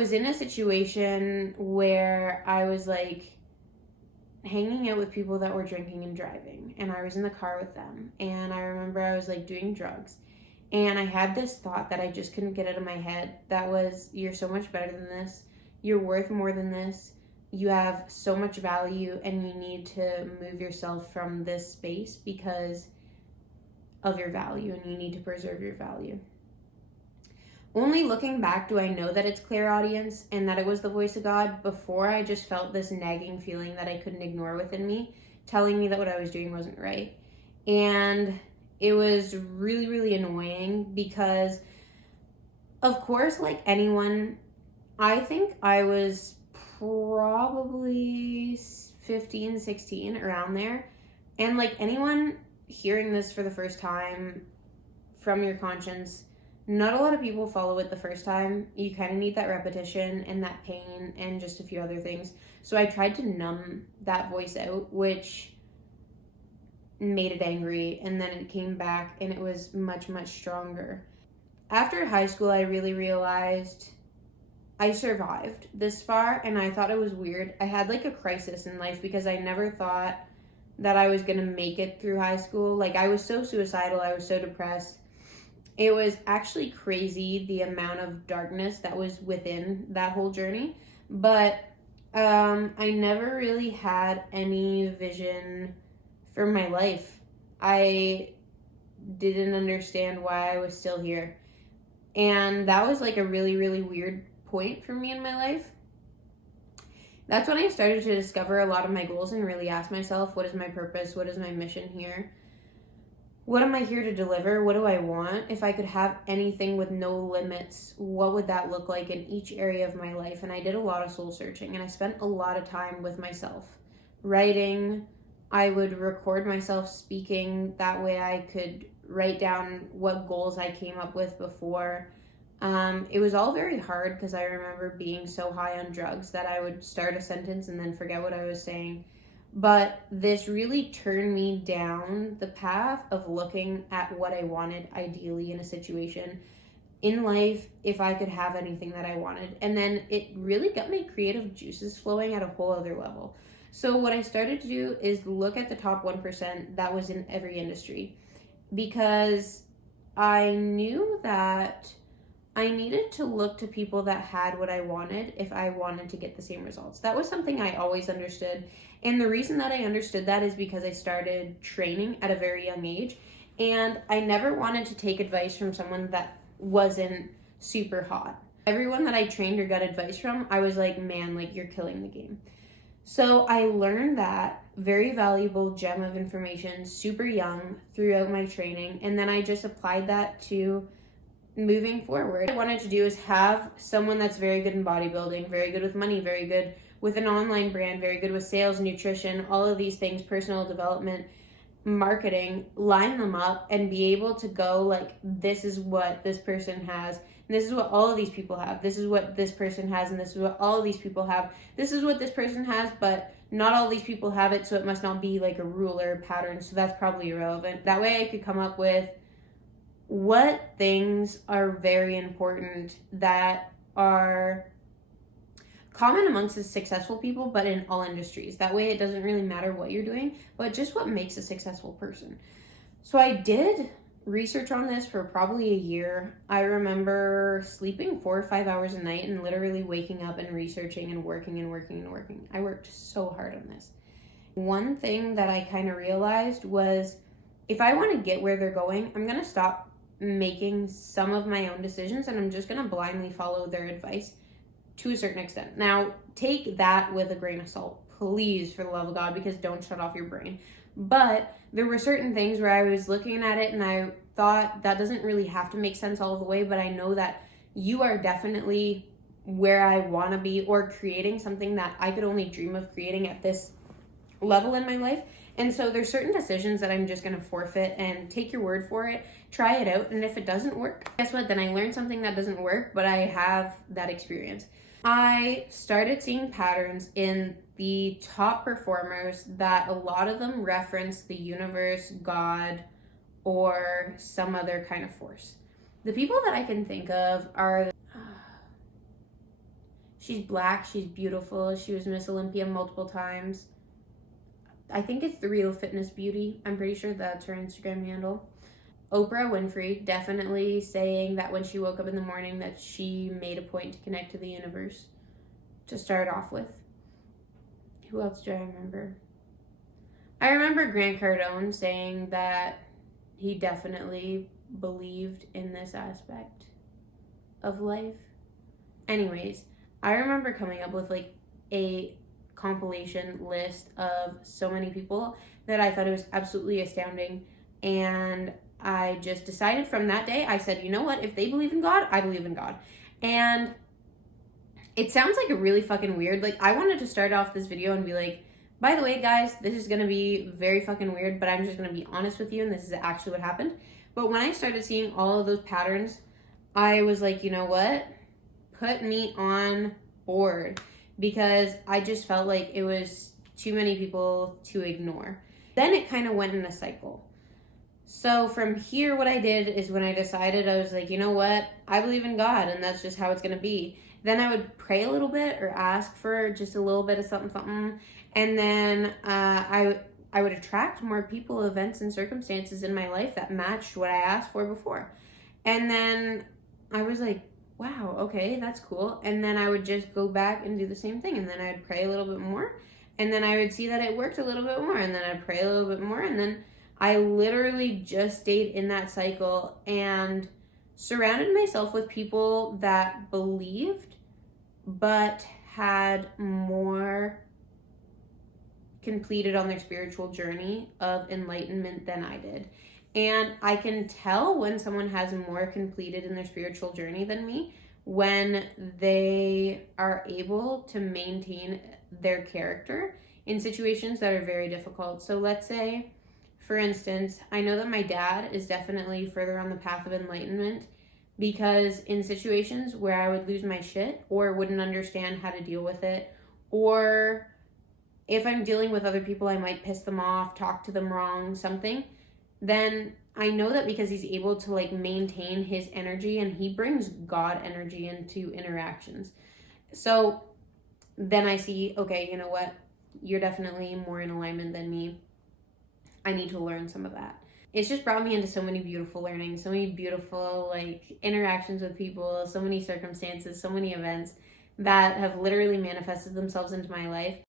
was in a situation where I was like hanging out with people that were drinking and driving, and I was in the car with them, and I remember I was like doing drugs, and I had this thought that I just couldn't get out of my head that was, you're so much better than this, you're worth more than this, you have so much value, and you need to move yourself from this space because of your value, and you need to preserve your value. Only looking back do I know that it's clairaudience and that it was the voice of God. Before, I just felt this nagging feeling that I couldn't ignore within me, telling me that what I was doing wasn't right. And it was really, really annoying because, of course, like anyone, I think I was probably 15, 16, around there. And like anyone hearing this for the first time from your conscience, not a lot of people follow it the first time. You kind of need that repetition and that pain and just a few other things. So I tried to numb that voice out, which made it angry, and then it came back and it was much, much stronger. After high school, I really realized I survived this far, and I thought it was weird. I had like a crisis in life because I never thought that I was gonna make it through high school. Like, I was so suicidal, I was so depressed. It was actually crazy the amount of darkness that was within that whole journey. But I never really had any vision for my life. I didn't understand why I was still here. And that was like a really, really weird point for me in my life. That's when I started to discover a lot of my goals and really ask myself, what is my purpose? What is my mission here? What am I here to deliver? What do I want? If I could have anything with no limits, what would that look like in each area of my life? And I did a lot of soul searching, and I spent a lot of time with myself. Writing, I would record myself speaking. That way I could write down what goals I came up with before. It was all very hard because I remember being so high on drugs that I would start a sentence and then forget what I was saying. But this really turned me down the path of looking at what I wanted ideally in a situation in life, if I could have anything that I wanted. And then it really got my creative juices flowing at a whole other level. So what I started to do is look at the top 1% that was in every industry, because I knew that I needed to look to people that had what I wanted if I wanted to get the same results. That was something I always understood. And the reason that I understood that is because I started training at a very young age. And I never wanted to take advice from someone that wasn't super hot. Everyone that I trained or got advice from, I was like, man, like, you're killing the game. So I learned that very valuable gem of information super young throughout my training. And then I just applied that to moving forward. What I wanted to do is have someone that's very good in bodybuilding, very good with money, very good with an online brand, very good with sales, nutrition, all of these things, personal development, marketing, line them up and be able to go like, this is what this person has, and this is what all of these people have. This is what this person has, and this is what all of these people have. This is what this person has, but not all these people have it, so it must not be like a rule or a pattern, so that's probably irrelevant. That way I could come up with what things are very important that are common amongst the successful people, but in all industries. That way it doesn't really matter what you're doing, but just what makes a successful person. So I did research on this for probably a year. I remember sleeping 4 or 5 hours a night and literally waking up and researching and working and working and working. I worked so hard on this. One thing that I kind of realized was, if I want to get where they're going, I'm going to stop making some of my own decisions and I'm just going to blindly follow their advice to a certain extent. Now, take that with a grain of salt, please, for the love of God, because don't shut off your brain. But there were certain things where I was looking at it and I thought that doesn't really have to make sense all the way, but I know that you are definitely where I want to be, or creating something that I could only dream of creating at this level in my life. And so there's certain decisions that I'm just going to forfeit and take your word for it, try it out. And if it doesn't work, guess what? Then I learned something that doesn't work, but I have that experience. I started seeing patterns in the top performers that a lot of them reference the universe, God, or some other kind of force. The people that I can think of are She's black, she's beautiful. She was Miss Olympia multiple times. I think it's The Real Fitness Beauty. I'm pretty sure that's her Instagram handle. Oprah Winfrey, definitely saying that when she woke up in the morning that she made a point to connect to the universe to start off with. Who else do I remember? I remember Grant Cardone saying that he definitely believed in this aspect of life. Anyways, I remember coming up with like a compilation list of so many people that I thought it was absolutely astounding. And I just decided from that day, I said, you know what? If they believe in God, I believe in God. And it sounds like a really fucking weird. Like, I wanted to start off this video and be like, by the way, guys, this is going to be very fucking weird, but I'm just going to be honest with you, and this is actually what happened. But when I started seeing all of those patterns, I was like, you know what? Put me on board, because I just felt like it was too many people to ignore. Then it kind of went in a cycle. So from here, what I did is when I decided, I was like, you know what? I believe in God, and that's just how it's going to be. Then I would pray a little bit or ask for just a little bit of something. And then I would attract more people, events, and circumstances in my life that matched what I asked for before. And then I was like, wow, okay, that's cool. And then I would just go back and do the same thing. And then I'd pray a little bit more. And then I would see that it worked a little bit more. And then I'd pray a little bit more. And then I literally just stayed in that cycle and surrounded myself with people that believed but had more completed on their spiritual journey of enlightenment than I did. And I can tell when someone has more completed in their spiritual journey than me when they are able to maintain their character in situations that are very difficult. So let's say, for instance, I know that my dad is definitely further on the path of enlightenment, because in situations where I would lose my shit or wouldn't understand how to deal with it, or if I'm dealing with other people, I might piss them off, talk to them wrong, something, then I know that because he's able to like maintain his energy, and he brings God energy into interactions. So then I see, okay, you know what? You're definitely more in alignment than me. I need to learn some of that. It's just brought me into so many beautiful learnings, so many beautiful like interactions with people, so many circumstances, so many events that have literally manifested themselves into my life.